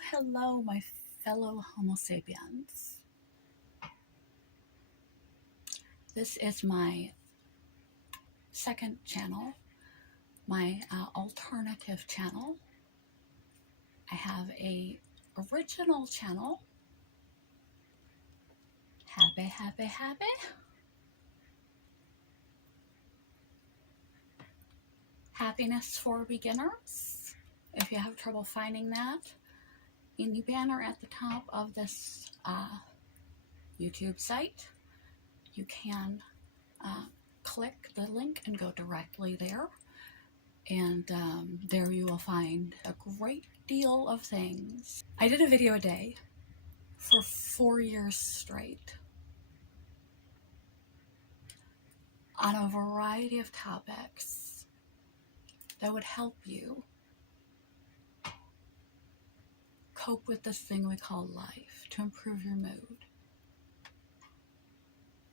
Hello, my fellow Homo sapiens. This is my second channel, my alternative channel. I have a original channel, happy. Happiness for Beginners. If you have trouble finding that, in the banner at the top of this YouTube site, you can click the link and go directly there. And there you will find a great deal of things. I did a video a day for 4 years straight on a variety of topics that would help you cope with this thing we call life, to improve your mood,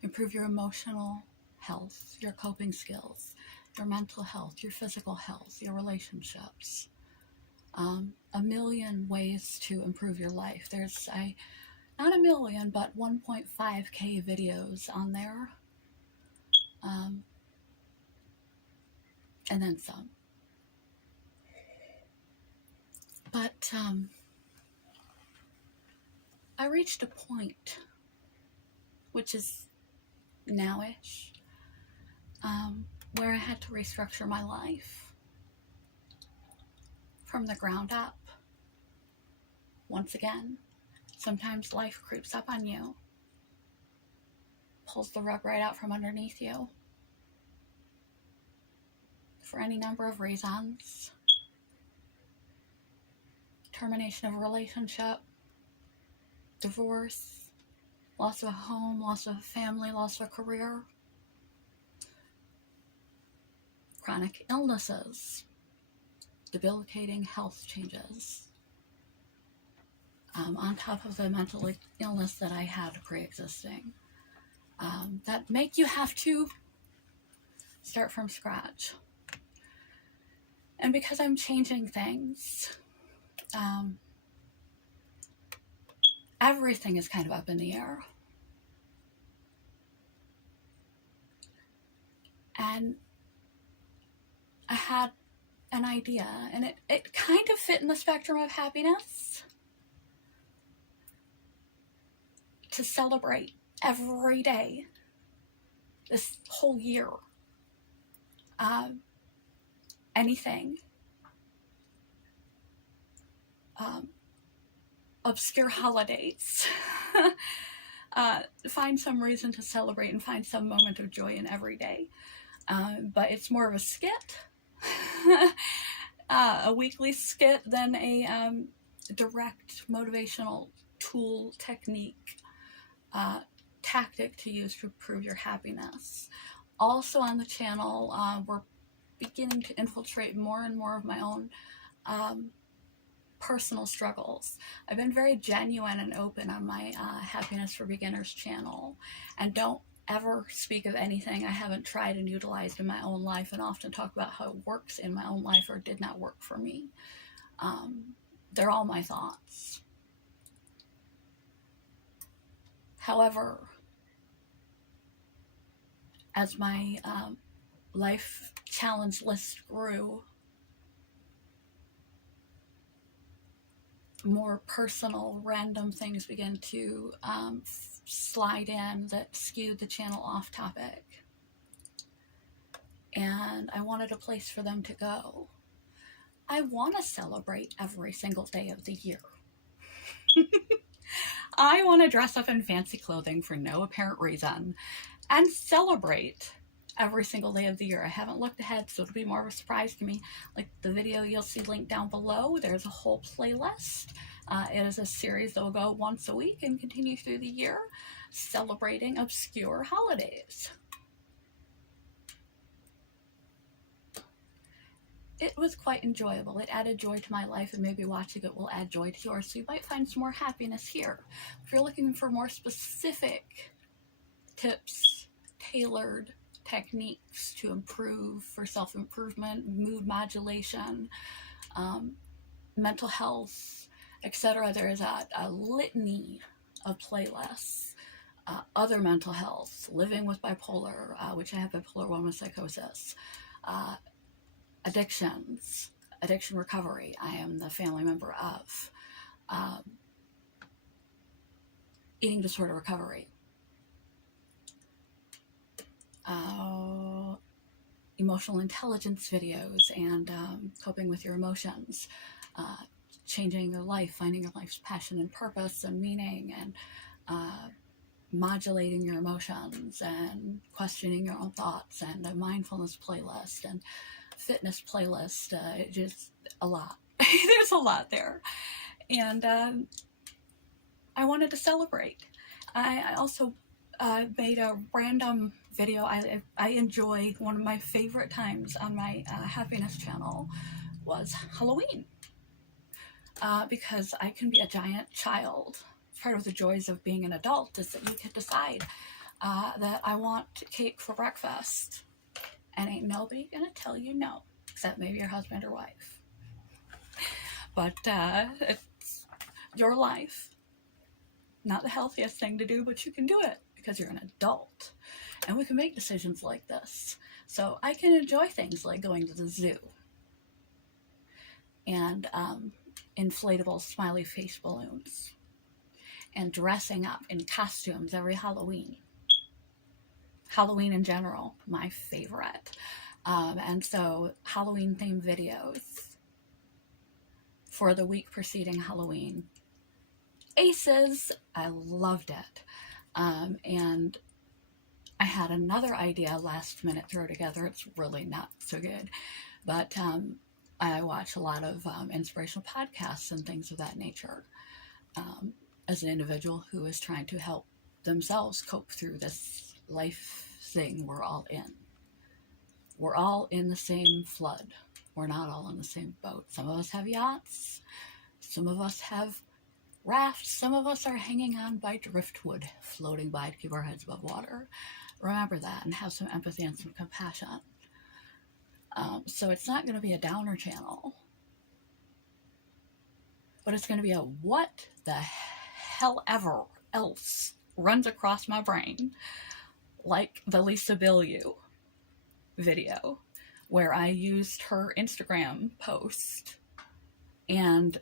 improve your emotional health, your coping skills, your mental health, your physical health, your relationships. A million ways to improve your life. There's not a million, but 1.5K videos on there. And then some. But I reached a point, which is nowish, where I had to restructure my life from the ground up. Once again, sometimes life creeps up on you, pulls the rug right out from underneath you for any number of reasons. Termination of a relationship, divorce, loss of a home, loss of a family, loss of a career, chronic illnesses, debilitating health changes, on top of the mental illness that I had pre-existing, that make you have to start from scratch. And because I'm changing things, everything is kind of up in the air. And I had an idea, and it kind of fit in the spectrum of happiness, to celebrate every day this whole year. Anything. Obscure holidays. Find some reason to celebrate and find some moment of joy in every day. But it's more of a skit, a weekly skit, than a direct motivational tool, technique, tactic to use to improve your happiness. Also on the channel, we're beginning to infiltrate more and more of my own personal struggles. I've been very genuine and open on my Happiness for Beginners channel, and don't ever speak of anything I haven't tried and utilized in my own life, and often talk about how it works in my own life or did not work for me. They're all my thoughts. However, as my life challenge list grew, more personal, random things began to slide in that skewed the channel off topic. And I wanted a place for them to go. I want to celebrate every single day of the year. I want to dress up in fancy clothing for no apparent reason and celebrate every single day of the year. I haven't looked ahead, so it'll be more of a surprise to me. Like the video you'll see linked down below, there's a whole playlist. It is a series that will go once a week and continue through the year, celebrating obscure holidays. It was quite enjoyable. It added joy to my life, and maybe watching it will add joy to yours, so you might find some more happiness here. If you're looking for more specific tips, tailored techniques to improve, for self-improvement, mood modulation, mental health, etc. There is a litany of playlists. Other mental health, living with bipolar, which I have bipolar 1 with psychosis, addictions, addiction recovery, I am the family member of, eating disorder recovery, emotional intelligence videos and coping with your emotions, changing your life, finding your life's passion and purpose and meaning, and modulating your emotions and questioning your own thoughts, and a mindfulness playlist and fitness playlist. Just a lot. There's a lot there. And I wanted to celebrate. I also made a random video. I enjoy, one of my favorite times on my happiness channel was Halloween. Because I can be a giant child. Part of the joys of being an adult is that you can decide that I want cake for breakfast, and ain't nobody gonna tell you no, except maybe your husband or wife. But it's your life. Not the healthiest thing to do, but you can do it because you're an adult, and we can make decisions like this. So I can enjoy things like going to the zoo and inflatable smiley face balloons, and dressing up in costumes every Halloween. Halloween in general, my favorite. And so Halloween themed videos for the week preceding Halloween. Aces, I loved it. And I had another idea last minute throw together. It's really not so good. But I watch a lot of inspirational podcasts and things of that nature. As an individual who is trying to help themselves cope through this life thing we're all in. We're all in the same flood. We're not all in the same boat. Some of us have yachts. Some of us have rafts. Some of us are hanging on by driftwood, floating by to keep our heads above water. Remember that and have some empathy and some compassion. So it's not going to be a downer channel, but it's going to be a what the hell ever else runs across my brain, like the Lisa Bilyeu video, where I used her Instagram post and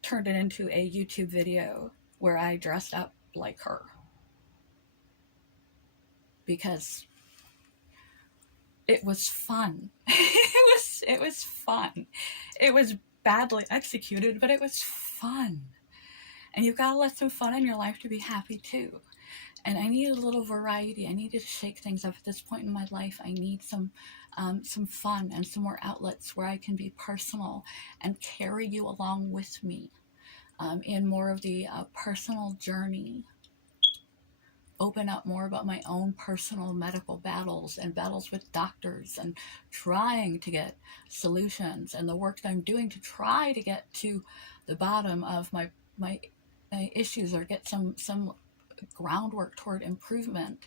turned it into a YouTube video where I dressed up like her. Because it was fun. It was fun. It was badly executed, but it was fun. And you've got to let some fun in your life to be happy too. And I need a little variety. I need to shake things up at this point in my life. I need some fun and some more outlets where I can be personal and carry you along with me in more of the personal journey. Open up more about my own personal medical battles and battles with doctors, and trying to get solutions, and the work that I'm doing to try to get to the bottom of my issues, or get some groundwork toward improvement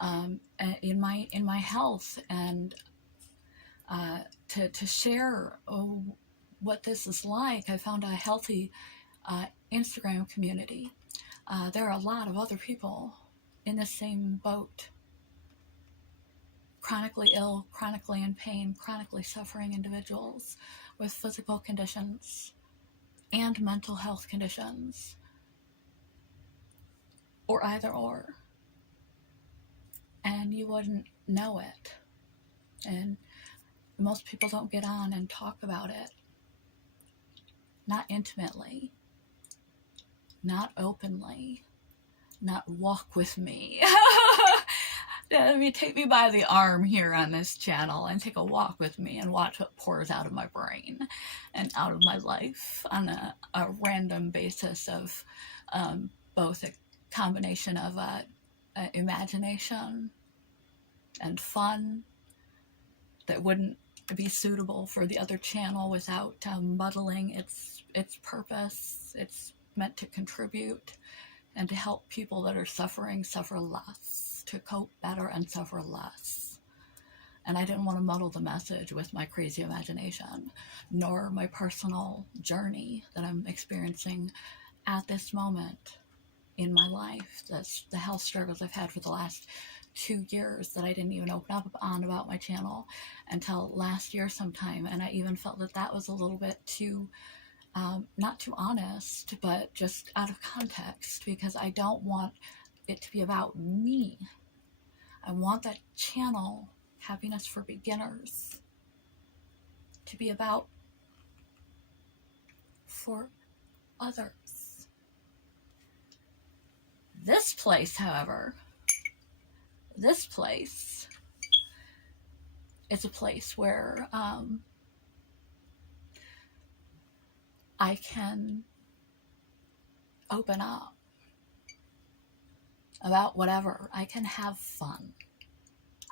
in my health, and to share what this is like. I found a healthy Instagram community. There are a lot of other people in the same boat, chronically ill, chronically in pain, chronically suffering individuals with physical conditions and mental health conditions, or either or, and you wouldn't know it. And most people don't get on and talk about it, not intimately, not openly, not walk with me. Take me by the arm here on this channel and take a walk with me and watch what pours out of my brain and out of my life on a random basis of both a combination of imagination and fun that wouldn't be suitable for the other channel without muddling its purpose. It's meant to contribute and to help people that are suffering suffer less, to cope better and suffer less. And I didn't want to muddle the message with my crazy imagination, nor my personal journey that I'm experiencing at this moment in my life. That's the health struggles I've had for the last 2 years that I didn't even open up on about my channel until last year sometime. And I even felt that that was a little bit too, not too honest, but just out of context, because I don't want it to be about me. I want that channel, Happiness for Beginners, to be about for others. This place, however, is a place where I can open up about whatever. I can have fun.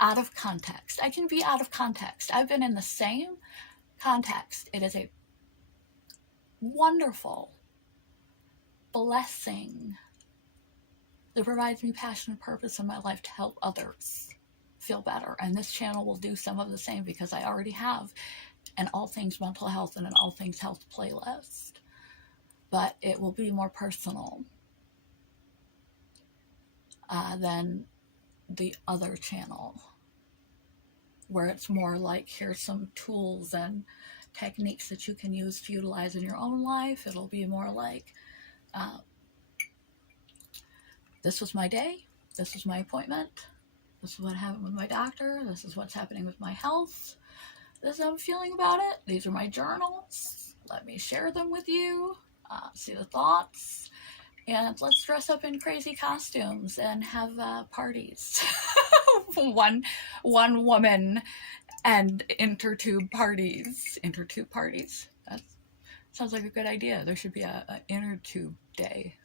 Out of context. I can be out of context. I've been in the same context. It is a wonderful blessing that provides me passion and purpose in my life to help others feel better. And this channel will do some of the same, because I already have an all things mental health and an all things health playlist. But it will be more personal than the other channel, where it's more like, here's some tools and techniques that you can use to utilize in your own life. It'll be more like, this was my day, this was my appointment, this is what happened with my doctor, this is what's happening with my health, this is how I'm feeling about it, these are my journals, let me share them with you, see the thoughts, and let's dress up in crazy costumes and have parties. one woman and intertube parties. That sounds like a good idea. There should be a intertube day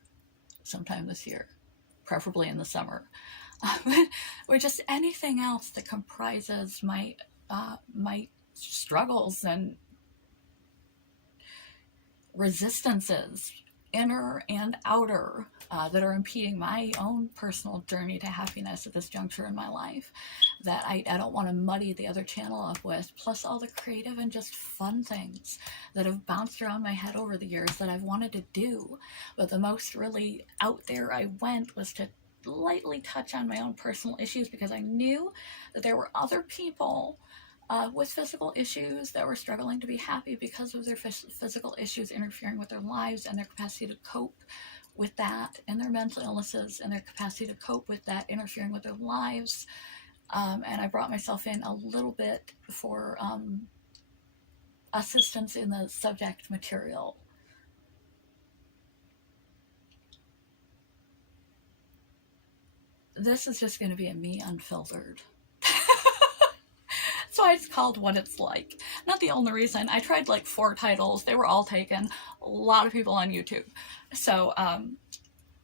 sometime this year, preferably in the summer, or just anything else that comprises my struggles and resistances, inner and outer, that are impeding my own personal journey to happiness at this juncture in my life, that I don't want to muddy the other channel up with, plus all the creative and just fun things that have bounced around my head over the years that I've wanted to do. But the most really out there I went was to lightly touch on my own personal issues, because I knew that there were other people with physical issues that were struggling to be happy because of their physical issues interfering with their lives and their capacity to cope with that, and their mental illnesses and their capacity to cope with that interfering with their lives. And I brought myself in a little bit for assistance in the subject material. This is just going to be a me unfiltered. That's why it's called What It's Like. Not the only reason. I tried like 4 titles. They were all taken. A lot of people on YouTube. So,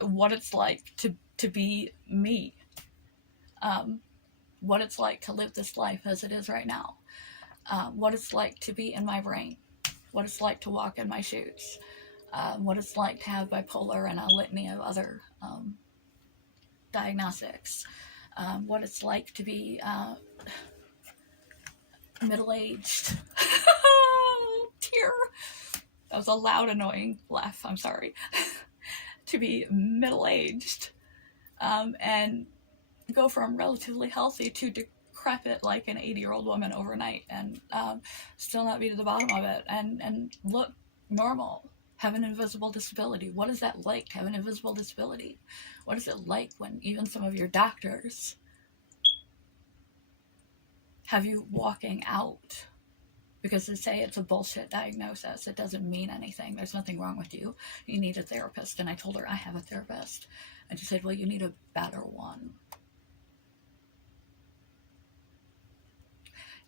what it's like to be me. What it's like to live this life as it is right now. What it's like to be in my brain. What it's like to walk in my shoes. What it's like to have bipolar and a litany of other diagnostics. What it's like to be middle-aged. Tear. That was a loud, annoying laugh. I'm sorry. To be middle-aged and go from relatively healthy to decrepit like an 80-year-old woman overnight, and still not be to the bottom of it, and look normal. Have an invisible disability. What is that like to have an invisible disability? What is it like when even some of your doctors have you walking out because they say it's a bullshit diagnosis? It doesn't mean anything. There's nothing wrong with you. You need a therapist. And I told her, I have a therapist. And she said, well, you need a better one.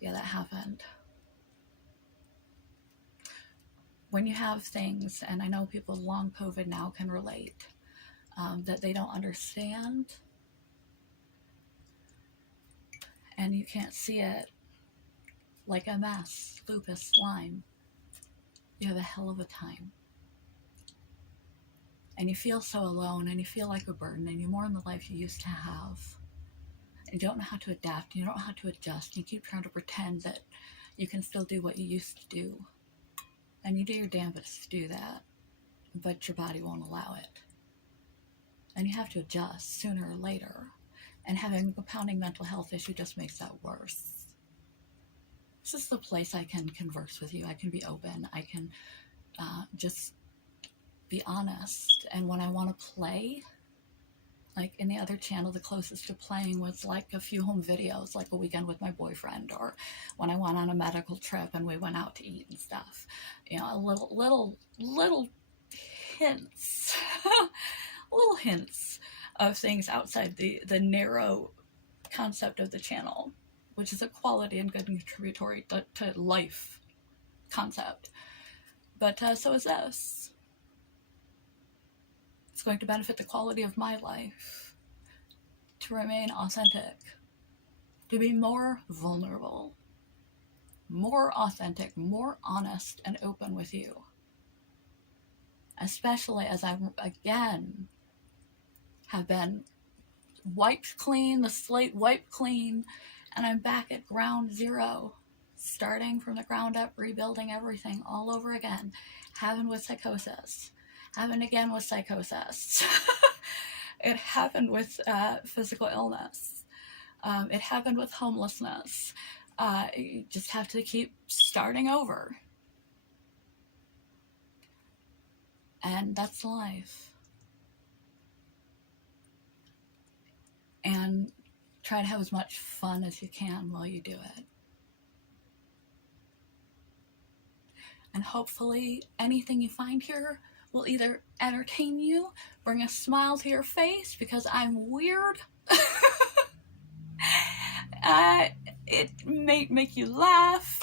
Yeah, that happened. When you have things, and I know people with long COVID now can relate, that they don't understand, and you can't see it, like MS, lupus, Lyme, you have a hell of a time. And you feel so alone, and you feel like a burden, and you mourn the life you used to have. You don't know how to adapt. You don't know how to adjust. You keep trying to pretend that you can still do what you used to do. And you do your damnedest to do that, but your body won't allow it. And you have to adjust sooner or later. And having a compounding mental health issue just makes that worse. This is the place I can converse with you. I can be open. I can just be honest. And when I want to play, like in the other channel, the closest to playing was like a few home videos, like a weekend with my boyfriend, or when I went on a medical trip and we went out to eat and stuff. You know, little hints, little hints of things outside the narrow concept of the channel, which is a quality and good contributory to life concept. But so is this. It's going to benefit the quality of my life, to remain authentic, to be more vulnerable, more authentic, more honest and open with you. Especially as I, again, have been wiped clean, the slate wiped clean, and I'm back at ground zero, starting from the ground up, rebuilding everything all over again. Happened with psychosis. Happened again with psychosis. It happened with physical illness. It happened with homelessness. You just have to keep starting over. And that's life. And try to have as much fun as you can while you do it. And hopefully anything you find here will either entertain you, bring a smile to your face because I'm weird. It may make you laugh.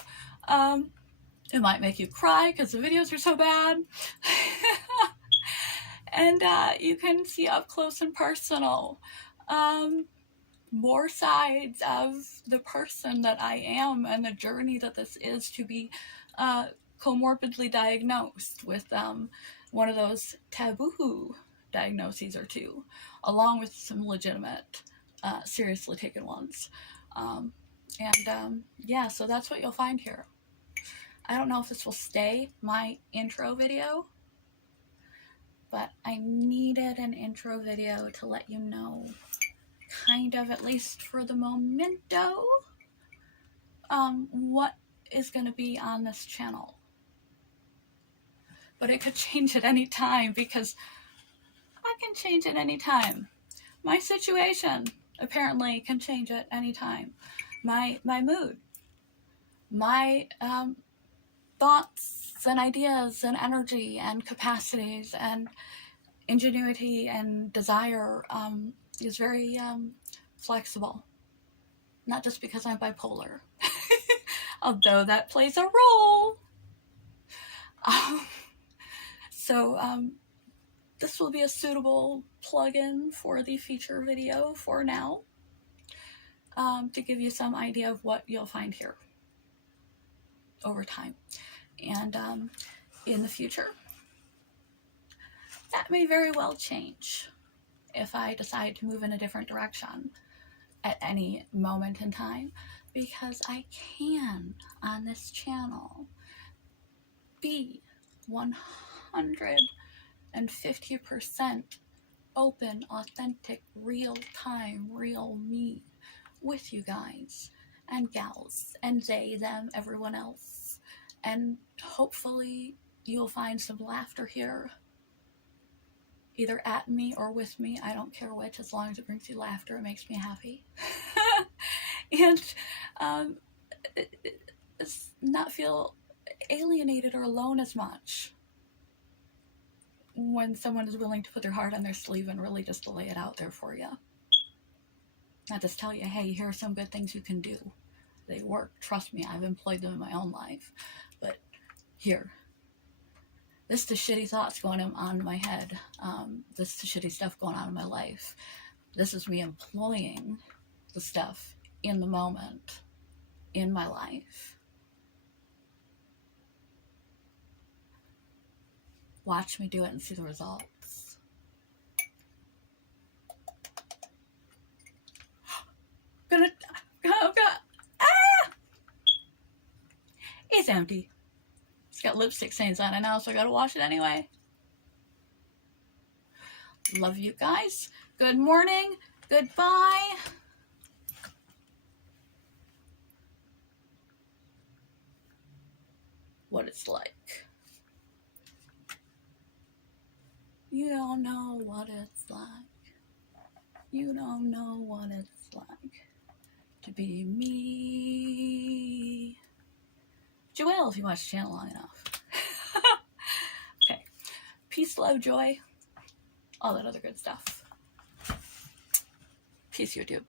It might make you cry because the videos are so bad. And you can see up close and personal more sides of the person that I am and the journey that this is to be comorbidly diagnosed with one of those taboo diagnoses or two, along with some legitimate, seriously taken ones. Yeah, so that's what you'll find here. I don't know if this will stay my intro video, but I needed an intro video to let you know, kind of, at least for the momento, what is going to be on this channel. But it could change at any time because I can change at any time. My situation apparently can change at any time. My mood, my thoughts and ideas and energy and capacities and ingenuity and desire is very flexible. Not just because I'm bipolar, although that plays a role. So this will be a suitable plug-in for the feature video for now, to give you some idea of what you'll find here over time. And in the future, that may very well change if I decide to move in a different direction at any moment in time, because I can, on this channel, be 150% open, authentic, real-time, real me with you guys and gals and they, them, everyone else. And hopefully you'll find some laughter here, either at me or with me. I don't care which, as long as it brings you laughter, it makes me happy. And not feel alienated or alone as much when someone is willing to put their heart on their sleeve and really just lay it out there for you. Not just tell you, hey, here are some good things you can do. They work. Trust me, I've employed them in my own life. But here, this is the shitty thoughts going on in my head. This is the shitty stuff going on in my life. This is me employing the stuff in the moment in my life. Watch me do it and see the results. It's empty. It's got lipstick stains on it now, so I gotta wash it anyway. Love you guys. Good morning. Goodbye. What it's like. You don't know what it's like. You don't know what it's like to be me. Joelle, if you watch the channel long enough. Okay. Peace, love, joy, all that other good stuff. Peace, YouTube.